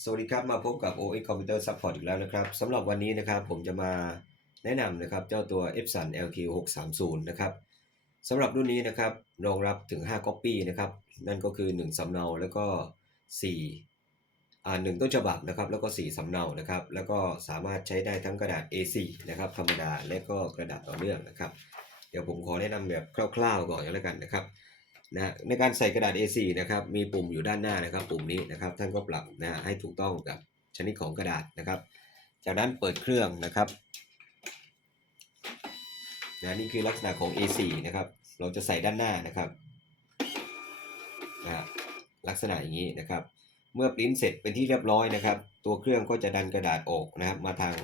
สวัสดีครับ มาพบกับ OX Computer Support อีกแล้วนะครับสำหรับวันนี้นะครับผมจะมาแนะนำนะครับเจ้าตัว Epson LQ 630นะครับสำหรับรุ่นนี้นะครับรองรับถึง 5 Copy นะครับนั่นก็คือ 1สำเนาแล้วก็4อ่า1ต้นฉบับนะครับแล้วก็ 4สำเนานะครับแล้วก็สามารถใช้ได้ทั้งกระดาษ A4 นะครับธรรมดาและก็กระดาษต่อเนื่องนะครับ เดี๋ยวผมขอแนะนำแบบคร่าวๆก่อนแล้วกันนะครับ นะในการใส่กระดาษ A4 นะครับมีปุ่มอยู่ด้านหน้านะครับ ปุ่มนี้นะครับท่านก็ปรับนะให้ถูกต้องกับชนิดของกระดาษนะครับ จากนั้นเปิดเครื่องนะครับนะนี่คือลักษณะของ A4 นะครับ เราจะใส่ด้านหน้านะครับนะลักษณะอย่างนี้นะครับ เมื่อปริ้นเสร็จเป็นที่เรียบร้อยนะครับ ตัวเครื่องก็จะดันกระดาษออกนะครับ มาทาง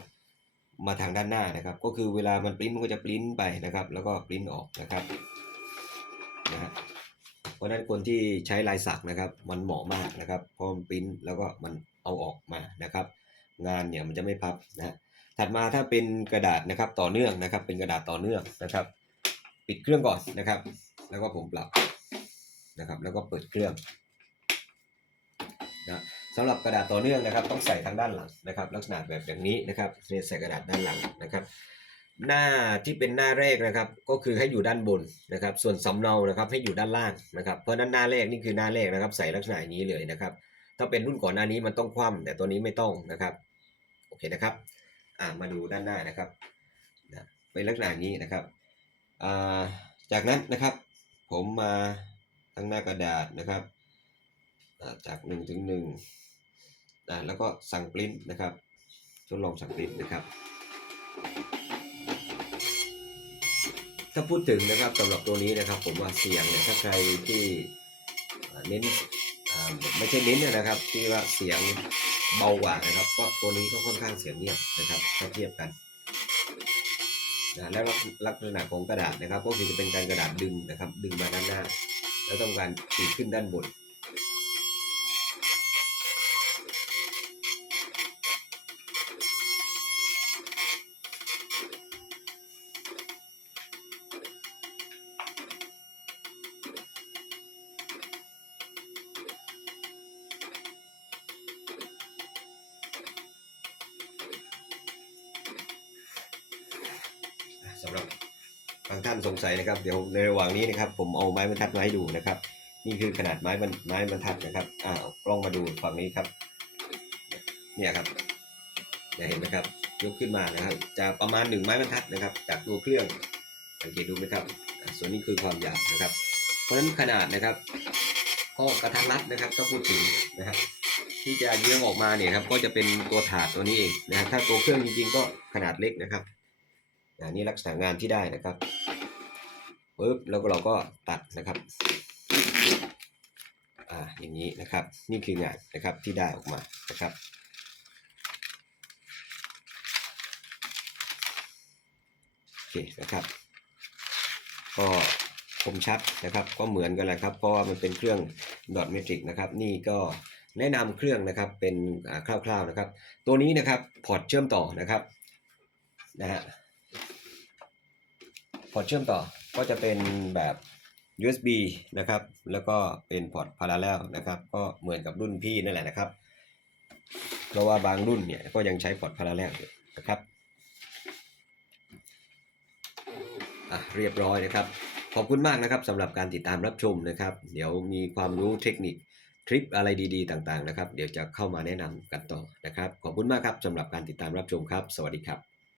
มาทางด้านหน้านะครับ ก็คือเวลามันปริ้นมันก็จะปริ้นไปนะครับ แล้วก็ปริ้นออกนะครับนะฮะ เพราะนั้นคนที่ใช้ลายสักนะครับ มันเหมาะมากนะครับเพราะมันปริ้นแล้วก็มันเอาออกมานะครับ งานเนี่ยมันจะไม่พับนะฮะถัดมาถ้าเป็นกระดาษนะครับต่อเนื่องนะครับ เป็นกระดาษต่อเนื่องนะครับ ปิดเครื่องก่อนนะครับ แล้วก็ผมปรับนะครับ แล้วก็เปิดเครื่องนะสำหรับกระดาษต่อเนื่องนะครับ ต้องใส่ทางด้านหลังนะครับ ลักษณะแบบอย่างนี้นะครับเนี่ยใส่กระดาษด้านหลังนะครับ หน้าที่เป็นหน้าแรกนะครับ ก็คือให้อยู่ด้านบนนะครับ ส่วนสำเนานะครับให้อยู่ด้านล่างนะครับเพราะนั้นหน้าแรกนี่คือหน้าแรกนะครับ ใส่ลักษณะอย่างนี้เลยนะครับ ถ้าเป็นรุ่นก่อนหน้านี้มันต้องคว่ำแต่ตัวนี้ไม่ต้องนะครับโอเคนะครับอ่ามาดูด้านหน้านะครับนะเป็นลักษณะอย่างนี้นะครับอ่าจากนั้นนะครับ ผมมาทั้งหน้ากระดาษนะครับจาก1ถึง1อ่าแล้วก็สั่งปริ้นนะครับทดลองสั่งปริ้นนะครับ ถ้าพูดถึงนะครับสำหรับตัวนี้นะครับผมว่าเสียงเนี่ยถ้าใครที่เน้นไม่ใช่เน้นนะครับที่ว่าเสียงเบากว่านะครับ ก็ตัวนี้ก็ค่อนข้างเสียงเงียบนะครับถ้าเทียบกันนะแล้วลักษณะของกระดาษนะครับ ก็คือจะเป็นการกระดาษดึงนะครับ ดึงมาด้านหน้า แล้วต้องการตีขึ้นด้านบน สำหรับบางท่านสงสัยนะครับ เดี๋ยวในระหว่างนี้นะครับ ผมเอาไม้บรรทัดมาให้ดูนะครับ นี่คือขนาดไม้บรรไม้บรรทัดนะครับอ่ากล้องมาดูฝั่งนี้ครับ เนี่ยครับจะเห็นไหมครับ ยกขึ้นมานะครับ จะประมาณหนึ่งไม้บรรทัดนะครับ จากตัวเครื่องสังเกตดูไหมครับ ส่วนนี้คือความยาวนะครับ เพราะฉะนั้นขนาดนะครับก็กระทัดรัดนะครับก็พูดถึงนะครับที่จะเยื่องออกมาเนี่ยครับก็จะเป็นตัวถาดตัวนี้เองนะฮะถ้าตัวเครื่องจริงๆก็ขนาดเล็กนะครับ อันนี้ลักษณะงานที่ได้นะครับปึ๊บแล้วก็เราก็ตัดนะครับอ่าอย่างนี้นะครับ นี่คืองานนะครับที่ได้ออกมานะครับโอเคนะครับ ก็คมชัดนะครับ ก็เหมือนกันแหละครับ เพราะว่ามันเป็นเครื่องดอทเมทริกนะครับ นี่ก็แนะนำเครื่องนะครับเป็นคร่าวๆนะครับ ตัวนี้นะครับพอร์ตเชื่อมต่อนะครับนะฮะ พอร์ตเชื่อมต่อก็จะเป็นแบบ USB นะครับ แล้วก็เป็นพอร์ต parallel นะครับ ก็เหมือนกับรุ่นพี่นั่นแหละนะครับ เพราะว่าบางรุ่นเนี่ยก็ยังใช้พอร์ต parallel อยู่นะครับอะเรียบร้อยนะครับ ขอบคุณมากนะครับสำหรับการติดตามรับชมนะครับ เดี๋ยวมีความรู้เทคนิคทริปอะไรดีๆ ต่างๆนะครับ เดี๋ยวจะเข้ามาแนะนำกันต่อนะครับ ขอบคุณมากครับสำหรับการติดตามรับชมครับ สวัสดีครับ